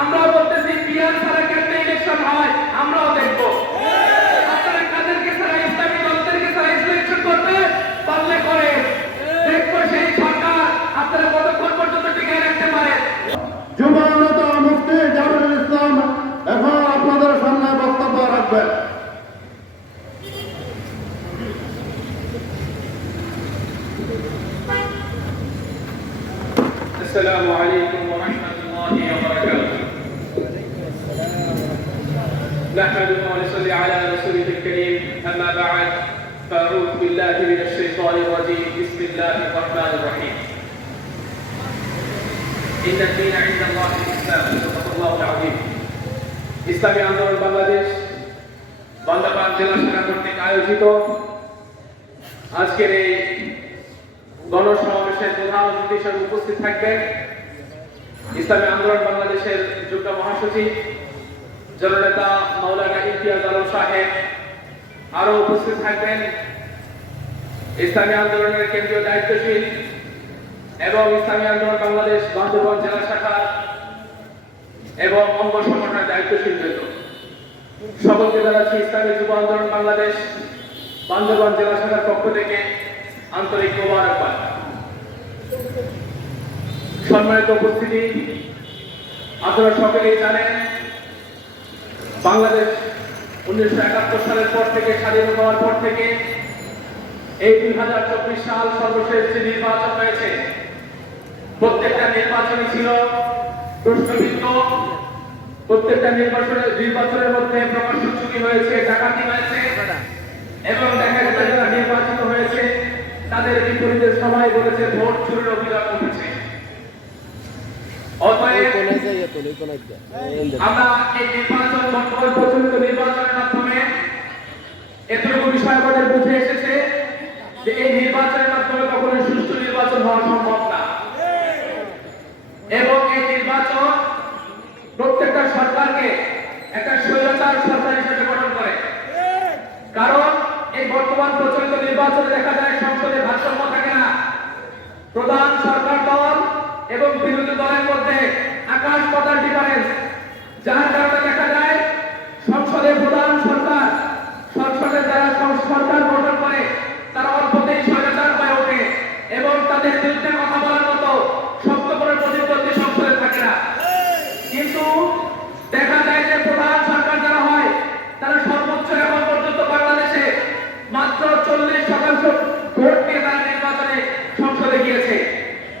আমরা বলতেছি পিয়ার ছাড়া কেমনে ইলেকশন হয় আমরাও দেখবো। আপনারা কাদেরকে ছাড়া ইসলামী দলদেরকে ছাড়া ইলেকশন করতে পারলে করে দেখবো সেই সরকার আপনারা কতক্ষণ পর্যন্ত টিকিয়ে রাখতে পারে। যুব নেতা মুফতি জামিলুল ইসলাম এখন আপনাদের সামনে বক্তব্য রাখবেন। السلام عليكم ورحمة الله وبركاته. نحمده ونصلي على رسوله الكريم أما بعد فأعوذ بالله من الشيطان الرجيم بسم الله الرحمن الرحيم. إن الدين عند الله الإسلام صدق الله العظيم. ইসলামী আন্দোলন বাংলাদেশ বান্দারবান জেলা শাখা কর্তৃক আয়োজিত আজকের এই গণসমাবেশের প্রধান অতিথি হিসেবে উপস্থিত থাকবেন ইসলামী আন্দোলন বাংলাদেশের যুগ্ম মহাসচিব জননেতা মাওলানা ইমতিয়াজ আলম সাহেব। আরো উপস্থিত থাকবেন ইসলামী আন্দোলনের কেন্দ্রীয় দায়িত্বশীল এবং ইসলামী আন্দোলন বাংলাদেশ বান্দরবান জেলা শাখা এবং অঙ্গ সংগঠনের দায়িত্বশীল বৃন্দ। সকলকে জানাচ্ছি ইসলামী যুব আন্দোলন বাংলাদেশ বান্দরবান জেলা শাখার পক্ষ থেকে আন্তরিক মোবারকবাদ। সম্মানিত উপস্থিতি, আপনারা সকলেই জানেন বাংলাদেশ 1971 সালের পর থেকে স্বাধীন হওয়ার পর থেকে এই 2024 সাল সর্বশেষ যে নির্বাচন হয়েছে প্রত্যেকটা নির্বাচনই ছিল প্রশ্নবিদ্ধ। প্রত্যেকটা নির্বাচনের মধ্যে প্রকাশ্য চুরি হয়েছে, ডাকাতি হয়েছে এবং দেখা গেছে যারা নির্বাচিত হয়েছে তাদের বিপরীতে সবাই বলেছে ভোট চুরির অভিযোগ উঠেছে। অতএব আমরা এই নির্বাচন বর্তমান প্রচলিত নির্বাচনের মাধ্যমে এতটুকু বিষয় আমাদের বুঝে এসেছে যে এই নির্বাচনের মাধ্যমে কখনোই সুষ্ঠু নির্বাচন হওয়া সম্ভব না এবং এই নির্বাচন প্রত্যেকটা সরকারকে একটা স্বৈরাচার সরকার হিসেবে গঠন করে। কারণ এই বর্তমান প্রচলিত নির্বাচনে দেখা যায় সংসদে ভারসাম্য থাকে না। প্রধান সরকার দল এবং বিরোধী দলের মধ্যে আকাশ পাতাল ডিফারেন্স, যার কারণে দেখা যায় সংসদে প্রধান সরকার সংসদে যারা সরকার গঠন করে তারা অল্পতেই স্বৈরাচার হয়ে ওঠে এবং তাদের বিরুদ্ধে কথা বলার মতো শক্ত করে প্রতিপত্তি সংসদে থাকে না। কিন্তু দেখা যায় যে প্রধান সরকার যারা হয় তারা সর্বোচ্চ এখন পর্যন্ত বাংলাদেশে মাত্র 40% ভোট পেয়ে তারা নির্বাচনে সংসদে গিয়েছে,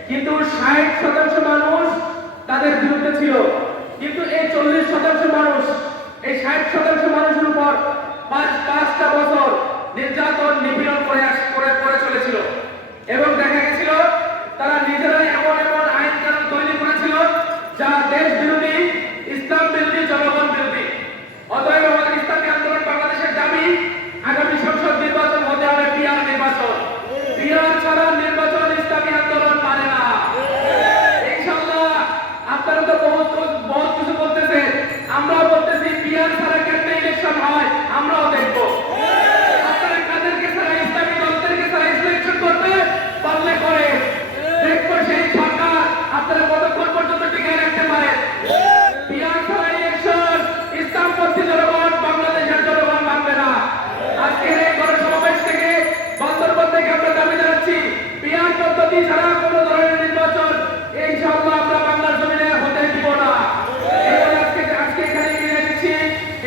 কিন্তু 60% মানুষ তাদের বিরুদ্ধে ছিল। কিন্তু এই 40% মানুষ এই 60% মানুষের উপর পাঁচটা বছর নির্যাতন নিপীড়ন করে চলেছিল এবং দেখা গেছিল তারা নিজেরাই এমন এমন আইন কানুন তৈরি করেছিল যা দেশ বিরোধী, ইসলাম বিরোধী, জনগণ বিরোধী। অতএব আমাদের ইসলামী আন্দোলন বাংলাদেশের দাবি আগামী সংসদ নির্বাচন হতে হবে পিয়ার নির্বাচন। পিয়ার ছাড়া নির্বাচন ইসলামী আন্দোলন মানে না। ইনশাআল্লাহ আপনারা তো বহুত কিছু বলতেছেন, আমরাও বলতেছি পিয়ার ছাড়া কেমনে ইলেকশন হয় আমরাও দেখবো। আপনারা কাদেরকে ছাড়া ইসলামী দলদেরকে ছাড়া ইলেকশন করতে পারলে করে দেখবো সেই সরকার আপনারা কতক্ষণ পর্যন্ত টিকিয়ে রাখতে পারেন। পিয়ার ছাড়া ইলেকশন ইসলামপন্থী জনগণ বাংলাদেশের জনগণ মানবে না। আজকের এই গণসমাবেশ থেকে বান্দরবান থেকে আমরা দাবি জানাচ্ছি পিয়ার পদ্ধতি ছাড়া কোনো ধরনের নির্বাচন ইনশাআল্লাহ আমরা বাংলার জমিনে হতে দিব না। আজকে এখানে বিদায় দিচ্ছি।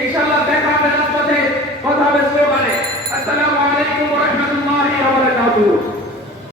ইনশাআল্লাহ দেখা হবে রাজপথে, কথা হবে স্লোগানে। আসসালামু আলাইকুম ওয়া রাহমাতুল্লাহি ওয়া বারাকাতুহু।